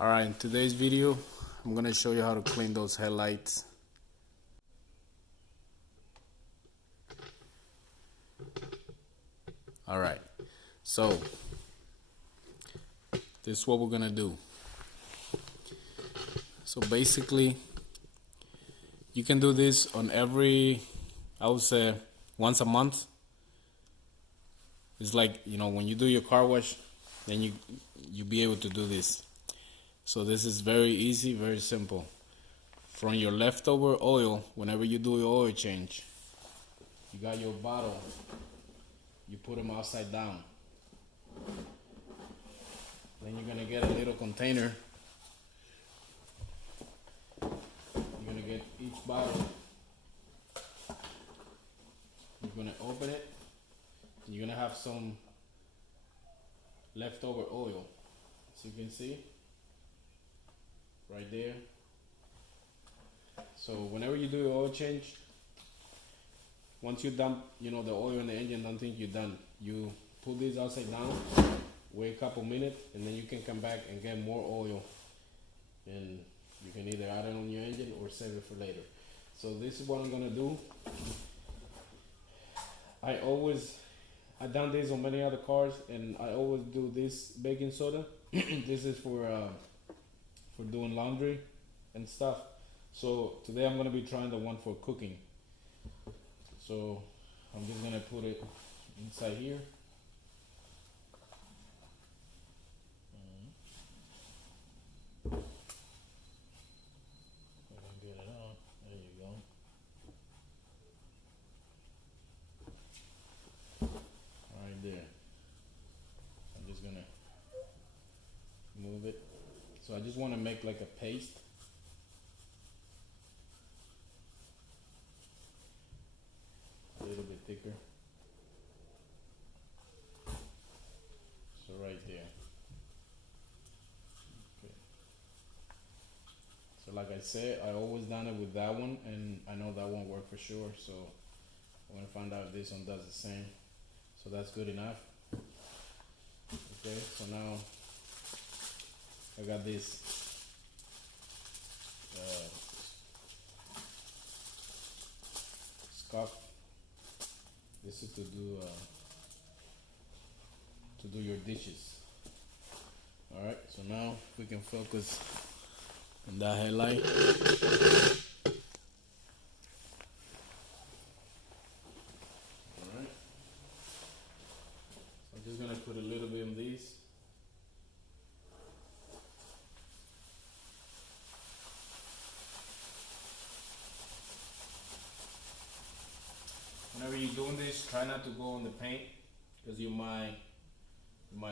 Alright, in today's video, I'm going to show you how to clean those headlights. Alright, so this is what we're going to do. So basically, you can do this on every, I would say, once a month. It's like, when you do your car wash, then you be able to do this. So this is very easy, very simple. From your leftover oil, whenever you do your oil change, you got your bottle, you put them upside down. Then you're gonna get a little container. You're gonna get each bottle. You're gonna open it. And you're gonna have some leftover oil. So you can see right there. So whenever you do your oil change, once you dump, the oil in the engine, don't think you're done. You put this upside down, wait a couple minutes, and then you can come back and get more oil. And you can either add it on your engine or save it for later. So this is what I'm gonna do. I've done this on many other cars, and I always do this baking soda. This is for doing laundry and stuff. So today I'm gonna be trying the one for cooking. So I'm just gonna put it inside here. Get it on. There you go. Right there. I'm just gonna move it. So I just want to make like a paste. A little bit thicker. So right there. Okay. So like I said, I always done it with that one, and I know that won't work for sure. So I'm gonna find out if this one does the same. So that's good enough. Okay, so now I got this scuff. This is to do your dishes. All right, so now we can focus on that headlight. All right, so I'm just gonna put a little bit on these. Whenever you're doing this, try not to go on the paint because you might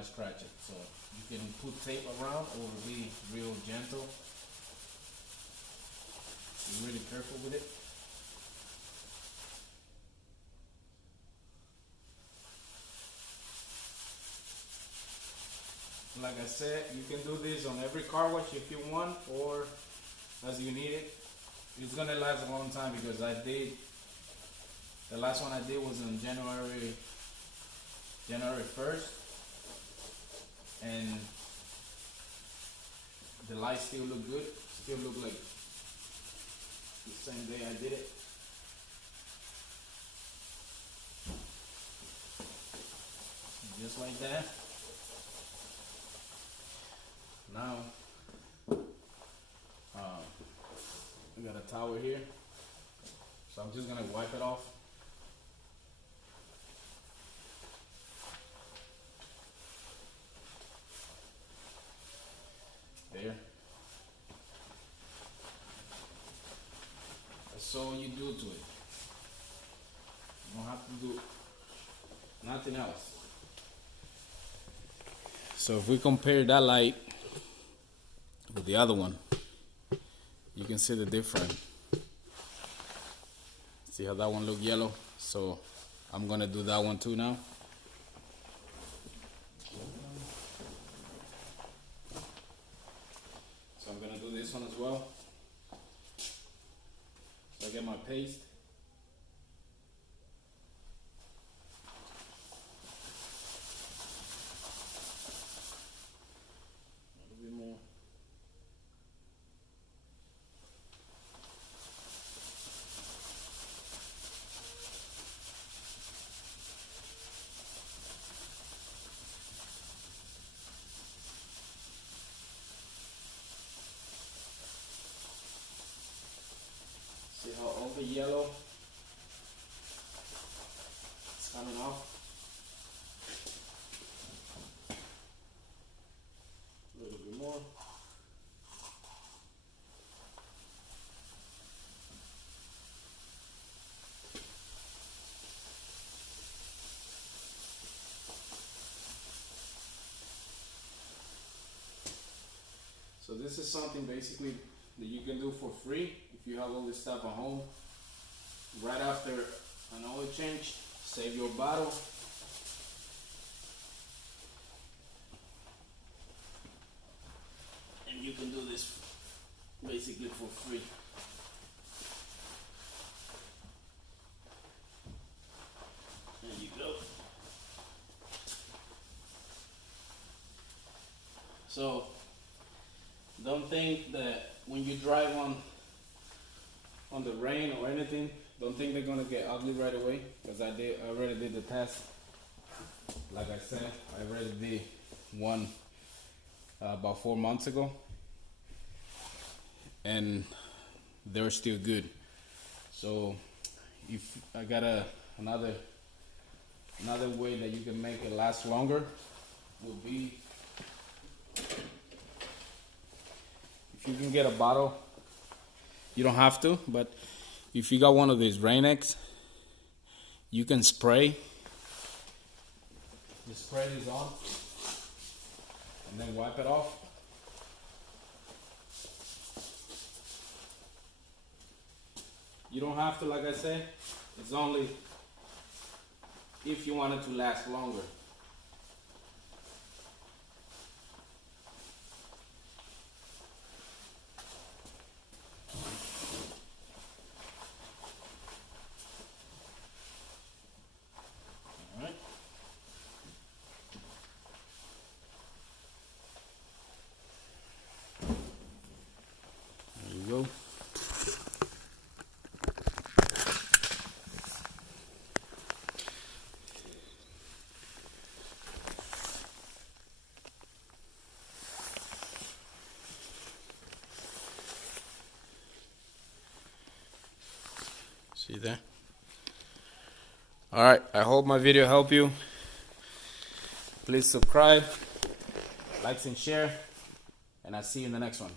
scratch it. So you can put tape around or be real gentle. Be really careful with it. Like I said, you can do this on every car wash if you want or as you need it. It's gonna last a long time because the last one I did was on January 1st, and the lights still look good, still look like the same day I did it. Just like that. Now, we got a towel here, so I'm just gonna wipe it off. There. That's all you do to it. You don't have to do nothing else. So if we compare that light with the other one, you can see the difference. See how that one look yellow? So I'm gonna do that one too now. So I'm gonna do this one as well. So I get my paste. A little bit more. So this is something basically that you can do for free if you have all this stuff at home. Right after an oil change, save your bottle. And you can do this basically for free. There you go. So don't think that when you drive on the rain or anything, don't think they're gonna get ugly right away, because I already did the test. Like I said, I already did one about 4 months ago, and they're still good. So if I got another way that you can make it last longer would be, if you can get a bottle, you don't have to, but if you got one of these Rain-X, you can spray. Just spray this on and then wipe it off. You don't have to, like I said, it's only if you want it to last longer. Alright. There you go. See there? Alright, I hope my video helped you. Please subscribe, like and share, and I'll see you in the next one.